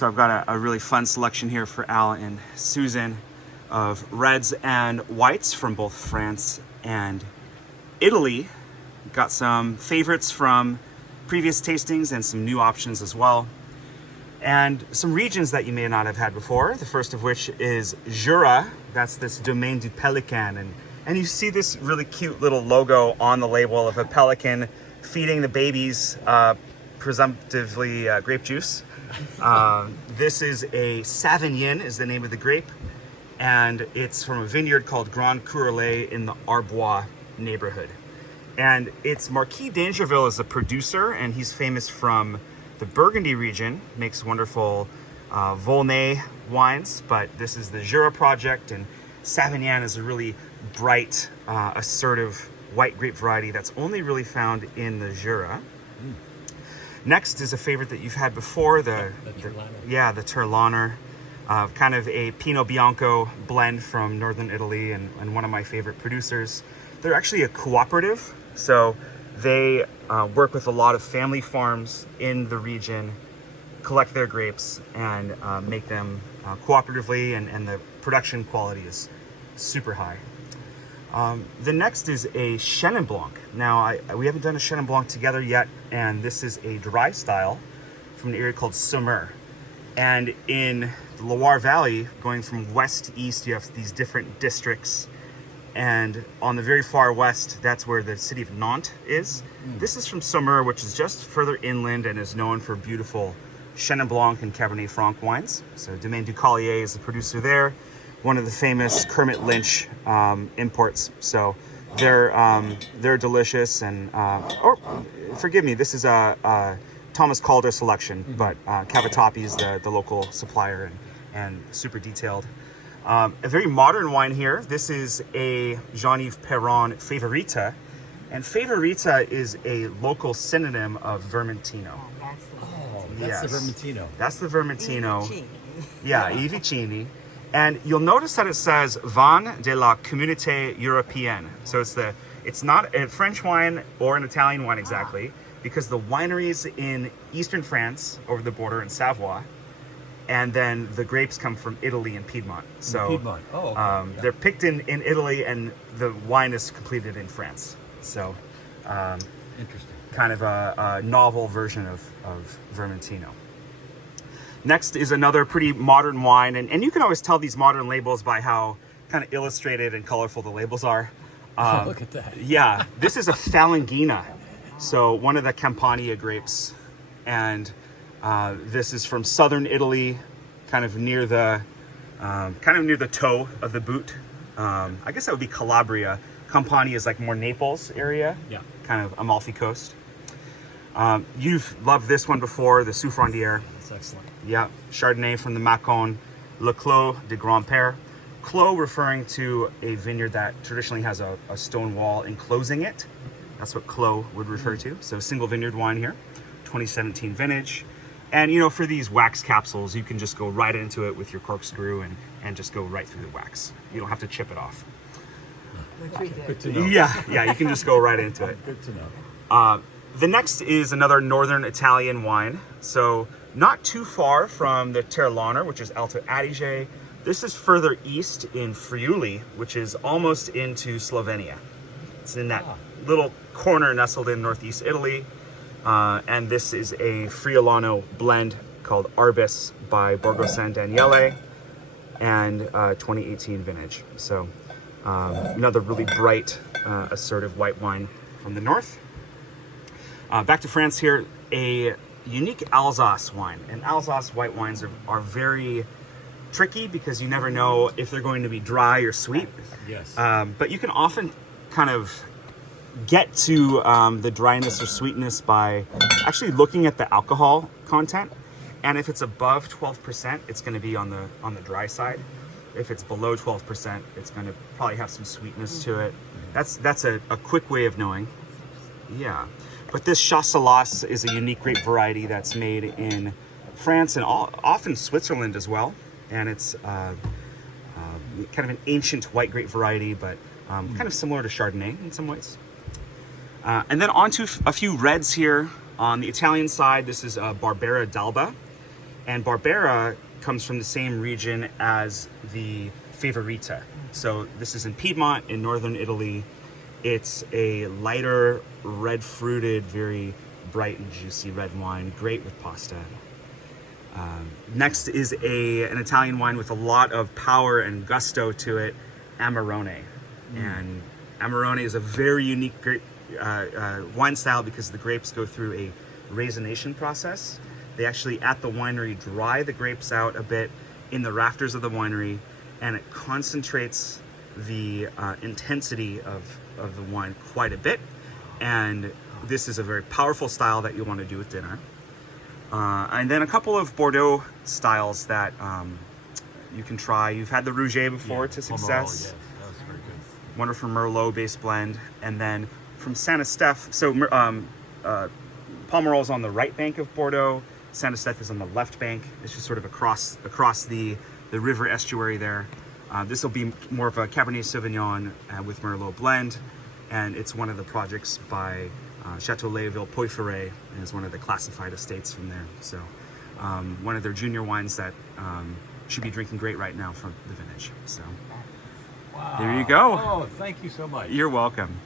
So I've got a really fun selection here for Al and Susan of reds and whites from both France and Italy. Got some favorites from previous tastings and some new options as well. And some regions that you may not have had before. The first of which is Jura. That's this Domaine du Pélican. And you see this really cute little logo on the label of a pelican feeding the babies presumptively grape juice. This is a Savagnin is the name of the grape. And it's from a vineyard called Grand Curoulet in the Arbois neighborhood. And it's Marquis d'Angerville is a producer, and he's famous from the Burgundy region, makes wonderful Volnay wines, but this is the Jura project, and Savagnin is a really bright, assertive white grape variety that's only really found in the Jura. Next is a favorite that you've had before, the Terlaner, kind of a Pinot Bianco blend from northern Italy, and one of my favorite producers. They're actually a cooperative, so they work with a lot of family farms in the region, collect their grapes, and make them cooperatively, and the production quality is super high. The next is a Chenin Blanc. Now, we haven't done a Chenin Blanc together yet, and this is a dry style from an area called Saumur. And in the Loire Valley, going from west to east, you have these different districts. And on the very far west, that's where the city of Nantes is. This is from Saumur, which is just further inland and is known for beautiful Chenin Blanc and Cabernet Franc wines. So Domaine du Collier is the producer there, one of the famous Kermit Lynch imports. So they're delicious. And forgive me, this is a Thomas Calder selection, but Cavatappi is the local supplier and super detailed. A very modern wine here. This is a Jean-Yves Péron Favorita. And Favorita is a local synonym of Vermentino. That's the Vermentino. That's the Vermentino. Yeah, i Vicini. And you'll notice that it says Vin de la Communauté Européenne. So it's not a French wine or an Italian wine exactly, because the wineries in eastern France over the border in Savoie, and then the grapes come from Italy and Piedmont. So Piedmont. They're picked in Italy, and the wine is completed in France. So interesting. Kind of a novel version of Vermentino. Next is another pretty modern wine, and you can always tell these modern labels by how kind of illustrated and colorful the labels are. Look at that. Yeah, this is a Falanghina, so one of the Campania grapes, and this is from southern Italy, kind of near the toe of the boot. I guess that would be Calabria. Campania is like more Naples area, kind of Amalfi Coast. You've loved this one before, the Soufrandière. That's excellent. Yeah, Chardonnay from the Mâcon, Le Clos de Grand Père. Clos referring to a vineyard that traditionally has a stone wall enclosing it. That's what Clos would refer to. So single vineyard wine here, 2017 vintage. And for these wax capsules, you can just go right into it with your corkscrew and just go right through the wax. You don't have to chip it off. Good to know. Yeah, you can just go right into it. Good to know. The next is another northern Italian wine. So not too far from the Terlaner, which is Alto Adige. This is further east in Friuli, which is almost into Slovenia. It's in that little corner nestled in northeast Italy. And this is a Friulano blend called Arbis by Borgo San Daniele, and 2018 vintage. So another really bright, assertive white wine from the north. Back to France here, a unique Alsace wine. And Alsace white wines are very tricky because you never know if they're going to be dry or sweet. Yes. But you can often kind of get to the dryness or sweetness by actually looking at the alcohol content. And if it's above 12%, it's going to be on the dry side. If it's below 12%, it's going to probably have some sweetness to it. That's a quick way of knowing. Yeah. But this Chasselas is a unique grape variety that's made in France and often Switzerland as well. And it's kind of an ancient white grape variety, but kind of similar to Chardonnay in some ways. And then on to a few reds here. On the Italian side, this is Barbera d'Alba. And Barbera comes from the same region as the Favorita. So this is in Piedmont in northern Italy. It's a lighter, red-fruited, very bright and juicy red wine, great with pasta. Next is an Italian wine with a lot of power and gusto to it, Amarone. And Amarone is a very unique grape, wine style because the grapes go through a raisination process. They actually, at the winery, dry the grapes out a bit in the rafters of the winery, and it concentrates the intensity of the wine quite a bit. And this is a very powerful style that you want to do with dinner. And then a couple of Bordeaux styles that you can try. You've had the Rouget before to success. Yes, that was very good. Wonderful Merlot-based blend. And then from Saint-Estèphe, so Pomerol is on the right bank of Bordeaux. Saint-Estèphe is on the left bank. It's just sort of across the river estuary there. This will be more of a Cabernet Sauvignon with Merlot blend. And it's one of the projects by Chateau Villepoix-Ferré, and is one of the classified estates from there. So one of their junior wines that should be drinking great right now from the vintage. So Wow. there you go. Oh, thank you so much. You're welcome.